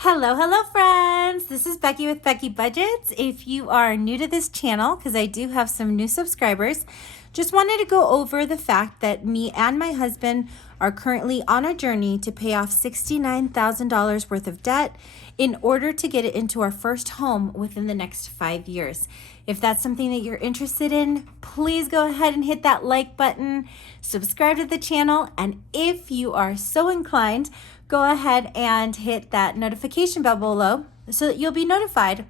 Hello, friends. This is Becky with Becky Budgets. If you are new to this channel, because I do have some new subscribers, just wanted to go over the fact that me and my husband are currently on a journey to pay off $69,000 worth of debt in order to get it into our first home within the next 5 years. If that's something that you're interested in, please go ahead and hit that like button, subscribe to the channel, and if you are so inclined, go ahead and hit that notification bell below so that you'll be notified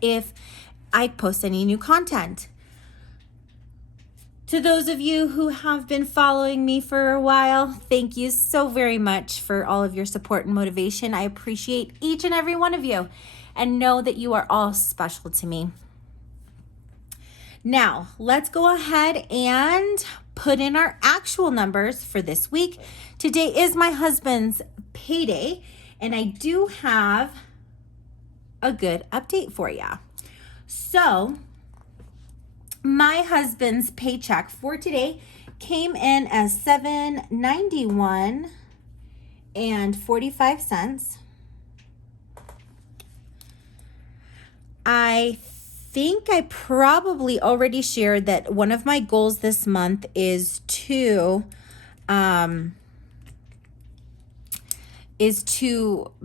if I post any new content. To those of you who have been following me for a while, thank you so very much for all of your support and motivation. I appreciate each and every one of you and know that you are all special to me. Now, let's go ahead and put in our actual numbers for this week. Today is my husband's payday, and I do have a good update for you. So, my husband's paycheck for today came in as $791 and 45 cents. I think I probably already shared that one of my goals this month is to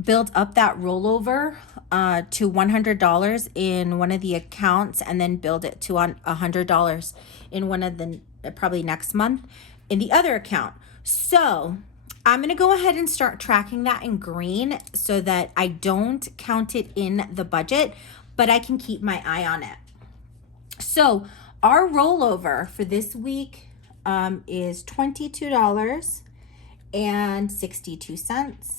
build up that rollover to $100 in one of the accounts, and then build it to $100 in one of the probably next month in the other account. So I'm going to go ahead and start tracking that in green so that I don't count it in the budget, but I can keep my eye on it. So our rollover for this week is $22.62.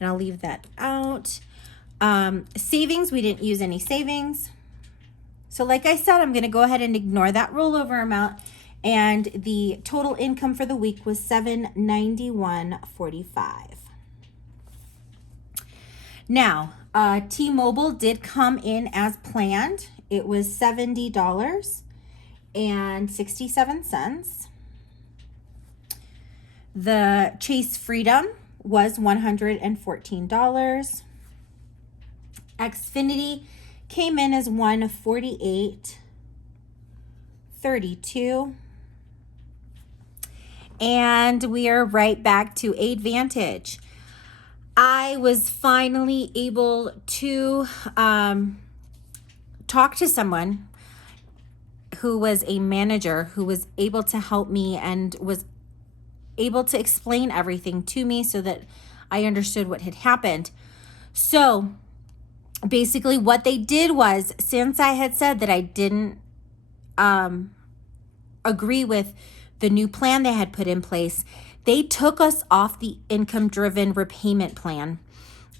And I'll leave that out. Savings, we didn't use any savings. So like I said, I'm going to go ahead and ignore that rollover amount. And the total income for the week was $791.45. Now, T-Mobile did come in as planned. It was $70.67. The Chase Freedom was $114. Xfinity came in as $148.32. And we are right back to Advantage. I was finally able to talk to someone who was a manager who was able to help me and was able to explain everything to me so that I understood what had happened. So basically what they did was, since I had said that I didn't agree with the new plan they had put in place, they took us off the income-driven repayment plan.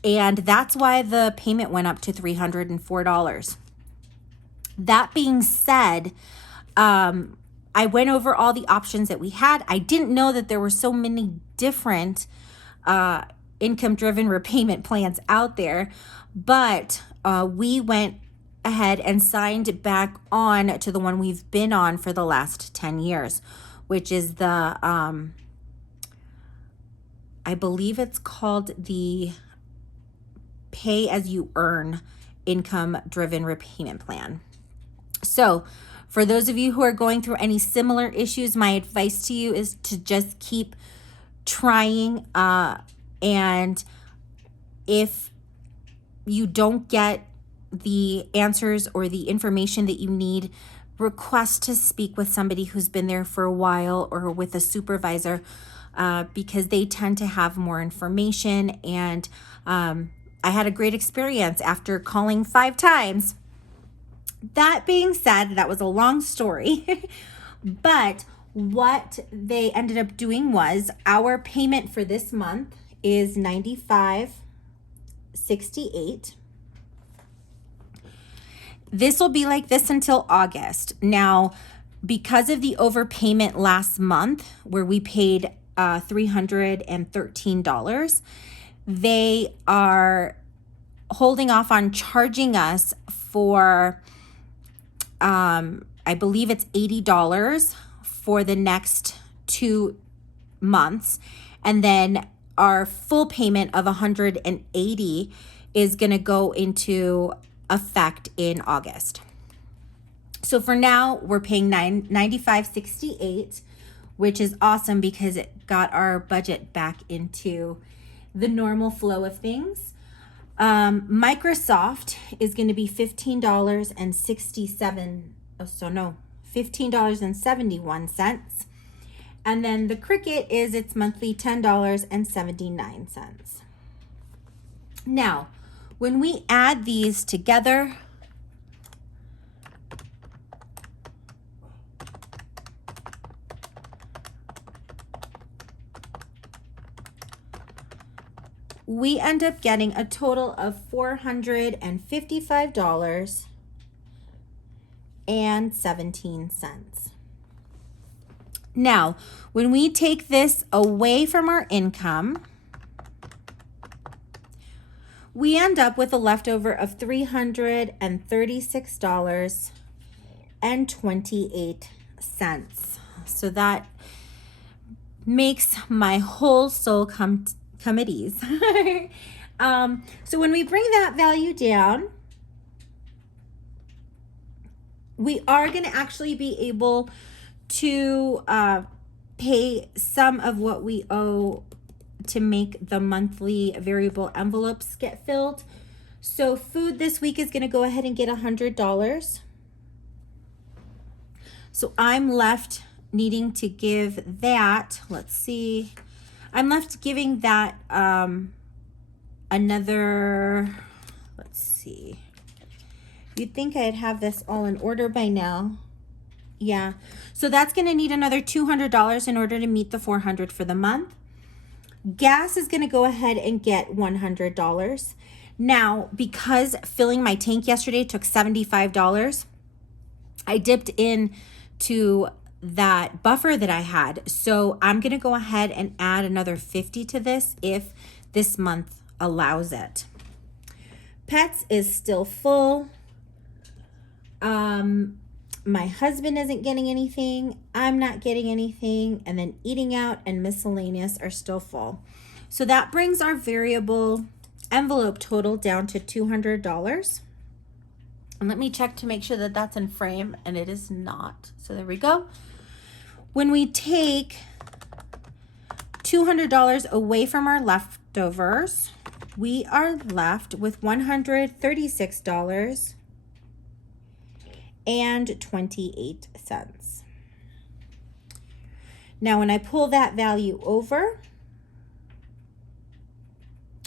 And that's why the payment went up to $304. That being said, I went over all the options that we had. I didn't know that there were so many different income-driven repayment plans out there, but we went ahead and signed back on to the one we've been on for the last 10 years, which is the, I believe it's called the Pay As You Earn income-driven repayment plan. So for those of you who are going through any similar issues, my advice to you is to just keep trying. And if you don't get the answers or the information that you need, request to speak with somebody who's been there for a while or with a supervisor, because they tend to have more information. And I had a great experience after calling 5 times. That being said, that was a long story, but what they ended up doing was our payment for this month is $95.68. This will be like this until August. Now, because of the overpayment last month where we paid $313, they are holding off on charging us for I believe it's $80 for the next 2 months. And then our full payment of $180 is going to go into effect in August. So for now, we're paying $95.68, which is awesome because it got our budget back into the normal flow of things. Microsoft is going to be $15.71. And then the Cricket is its monthly $10.79. Now, when we add these together, we end up getting a total of $455.17. Now, when we take this away from our income, we end up with a leftover of $336.28. So that makes my whole soul come at ease. So when we bring that value down, we are going to actually be able to pay some of what we owe to make the monthly variable envelopes get filled. So food this week is going to go ahead and get $100. So I'm left needing to give that, let's see, I'm left giving that another, let's see, you'd think I'd have this all in order by now. Yeah, so that's going to need another $200 in order to meet the $400 for the month. Gas is going to go ahead and get $100. Now, because filling my tank yesterday took $75, I dipped in to that buffer that I had. So I'm going to go ahead and add another $50 to this if this month allows it. Pets is still full. My husband isn't getting anything. I'm not getting anything. And then eating out and miscellaneous are still full. So that brings our variable envelope total down to $200. And let me check to make sure that that's in frame, and it is not. So there we go. When we take $200 away from our leftovers, we are left with $136.28. Now, when I pull that value over,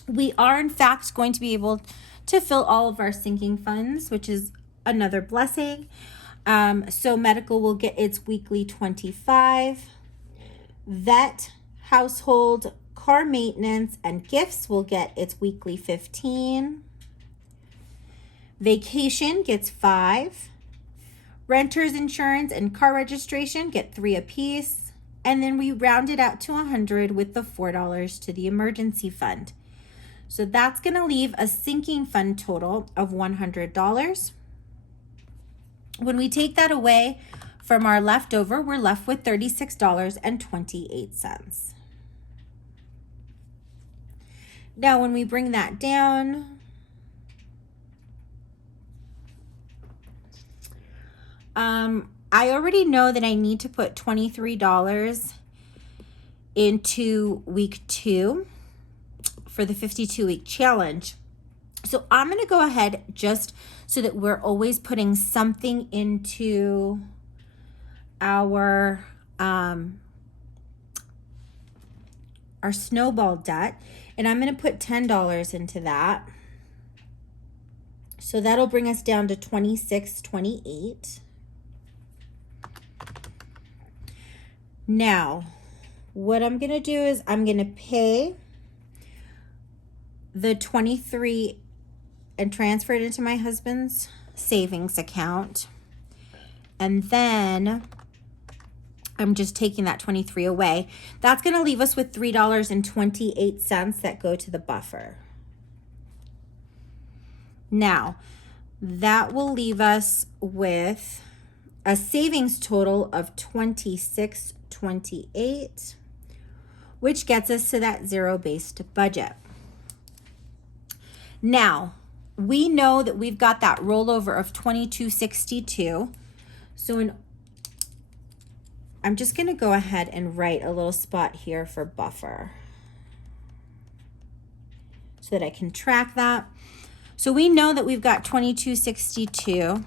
we are in fact going to be able to fill all of our sinking funds, which is another blessing. So medical will get its weekly $25. Vet, household, car maintenance, and gifts will get its weekly $15. Vacation gets $5. Renter's insurance and car registration get $3 apiece. And then we round it out to $100 with the $4 to the emergency fund. So that's going to leave a sinking fund total of $100. When we take that away from our leftover, we're left with $36.28. Now, when we bring that down, I already know that I need to put $23 into week 2 for the 52-week challenge. So I'm going to go ahead, just so that we're always putting something into our snowball debt, and I'm going to put $10 into that. So that'll bring us down to $26.28. Now, what I'm going to do is I'm going to pay the $23 and transfer it into my husband's savings account. And then I'm just taking that $23 away. That's going to leave us with $3.28 that go to the buffer. Now, that will leave us with a savings total of $26.28, which gets us to that zero-based budget. Now, we know that we've got that rollover of $22.62. So I'm just going to go ahead and write a little spot here for buffer so that I can track that. So we know that we've got $22.62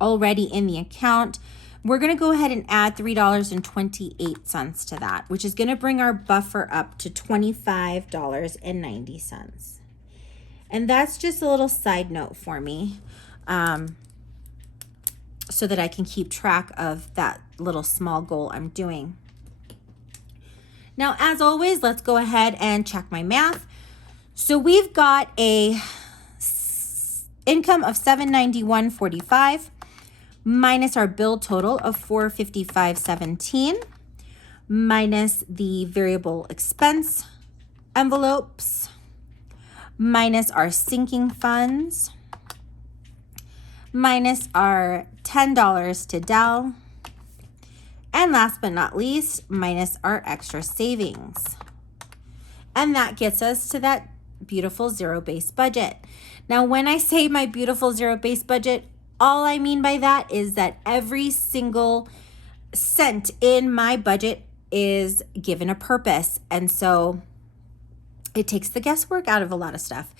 already in the account. We're going to go ahead and add $3.28 to that, which is going to bring our buffer up to $25.90. And that's just a little side note for me, so that I can keep track of that little small goal I'm doing. Now, as always, let's go ahead and check my math. So we've got a income of $791.45 minus our bill total of $455.17 minus the variable expense envelopes minus our sinking funds minus our $10 to Dell, and last but not least, minus our extra savings. And that gets us to that beautiful zero-based budget. Now, when I say my beautiful zero-based budget, all I mean by that is that every single cent in my budget is given a purpose. And so it takes the guesswork out of a lot of stuff.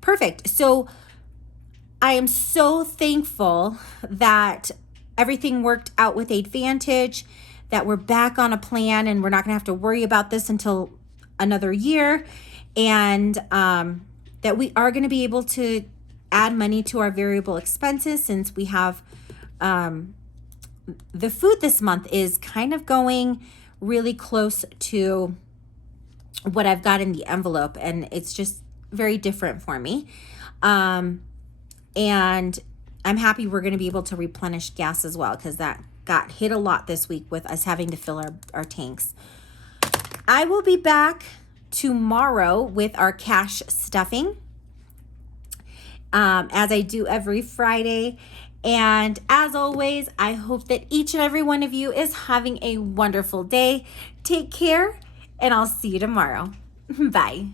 Perfect. So I am so thankful that everything worked out with Advantage, that we're back on a plan and we're not going to have to worry about this until another year, and that we are going to be able to add money to our variable expenses since we have the food this month is kind of going really close to what I've got in the envelope, and it's just very different for me. And I'm happy we're going to be able to replenish gas as well, because that got hit a lot this week with us having to fill our tanks. I will be back tomorrow with our cash stuffing, as I do every Friday. And as always, I hope that each and every one of you is having a wonderful day. Take care, and I'll see you tomorrow. Bye.